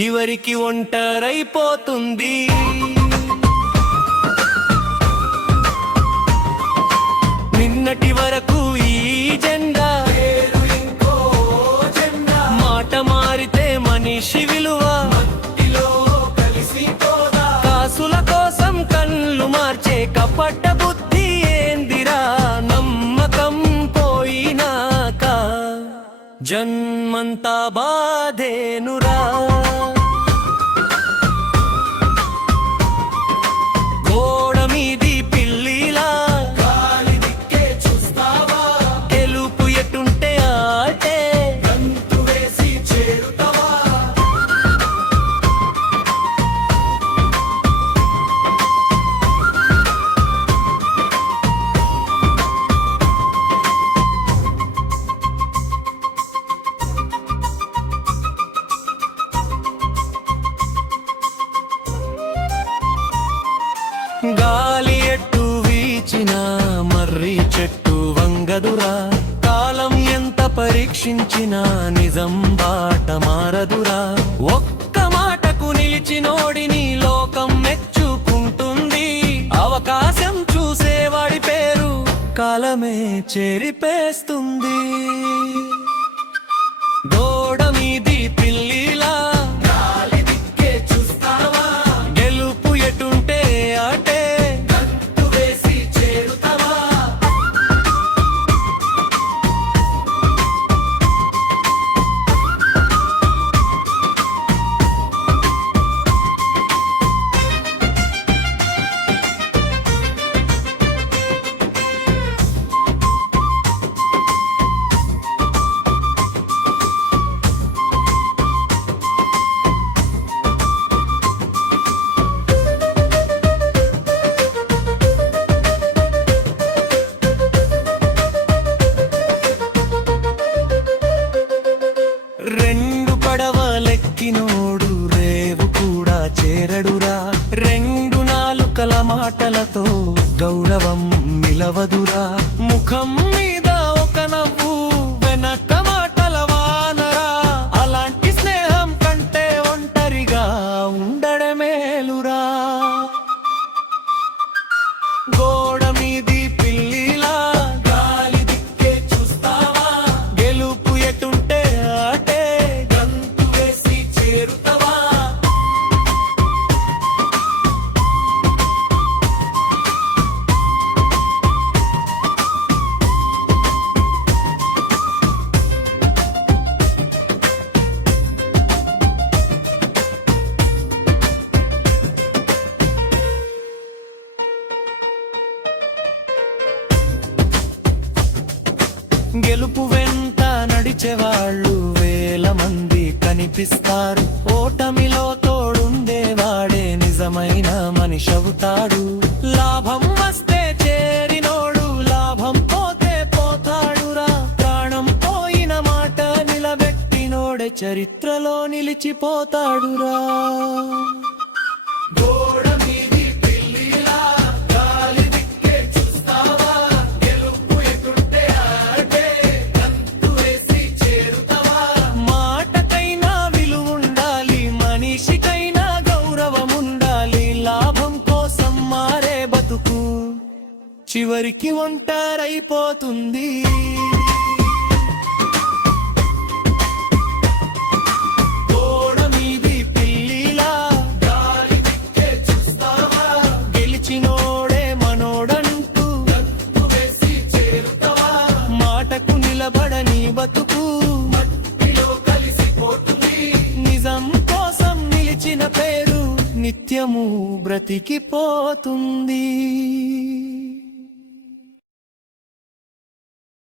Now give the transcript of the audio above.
చివరికి ఒంటరైపోతుంది. నిన్నటి వరకు ఈ జెండా ఇంకో జెండా, మాట మారితే మనిషి విలువ మట్టిలో కలిసిపోదా. కాసుల కోసం కళ్ళు మార్చే కపట బుద్ధి ఏందిరా, నమ్మకం పోయినాక జన్మంతా బాధేనురా. గోడ మీది పిల్లిలా గాలి దిక్కే చూస్తావా, గెలుపు ఎటుంటే ఆటే గంతు వేసి చేరుతావా. గాలి ఎట్టు వీచినా మర్రి చెట్టు వంగదురా. కాలం ఎంత పరీక్షించినా నిజం బాట మారదురా. ఒక్క మాటకు నిలిచినోడిని లోకం మెచ్చుకుంటుంది. అవకాశం చూసేవాడి పేరు కాలమే చెరిపేస్తుంది. గోడ మీది పిల్లిలా గాలి దిక్కే చూస్తావా, గెలుపు ఎటుంటే ఆటే గంతు వేసి చేరుతావా. రెండు పడవలెక్కినోడు రేవు కూడా చేరడురా. రెండు నాలుకల మాటలతో గౌరవం నిలవదురా. ముఖం మీద ఒక నవ్వు వెనక మాటల వానరా. అలాంటి స్నేహం కంటే ఒంటరిగా ఉండడమేలురా. గోడ మీది పిల్లిలా గాలి దిక్కే చూస్తావా, గెలుపు ఎటుంటే ఆటే గంతు వేసి చేరుతావా. గెలుపు వెంట నడిచేవాళ్ళు వేల మంది కనిపిస్తారు. ఓటమిలో తోడుండేవాడే నిజమైన మనిషవుతాడు. లాభం వస్తే చేరినోడు లాభం పోతే పోతాడురా. ప్రాణం పోయిన మాట నిలబెట్టినోడే చరిత్రలో నిలిచిపోతాడురా. గోడ మీది పిల్లిలా గాలి దిక్కే చూస్తావా, గెలుపు ఎటుంటే ఆటే గంతు వేసి చేరుతావా. మాటకైనా విలువుండాలి, మనిషికైనా గౌరవముండాలి. లాభం కోసం మారే బతుకు చివరికి ఒంటరైపోతుంది. నిలబడని బతుకు మట్టిలో కలిసిపోతుంది. నిజం కోసం నిలిచిన పేరు నిత్యము బ్రతికిపోతుంది.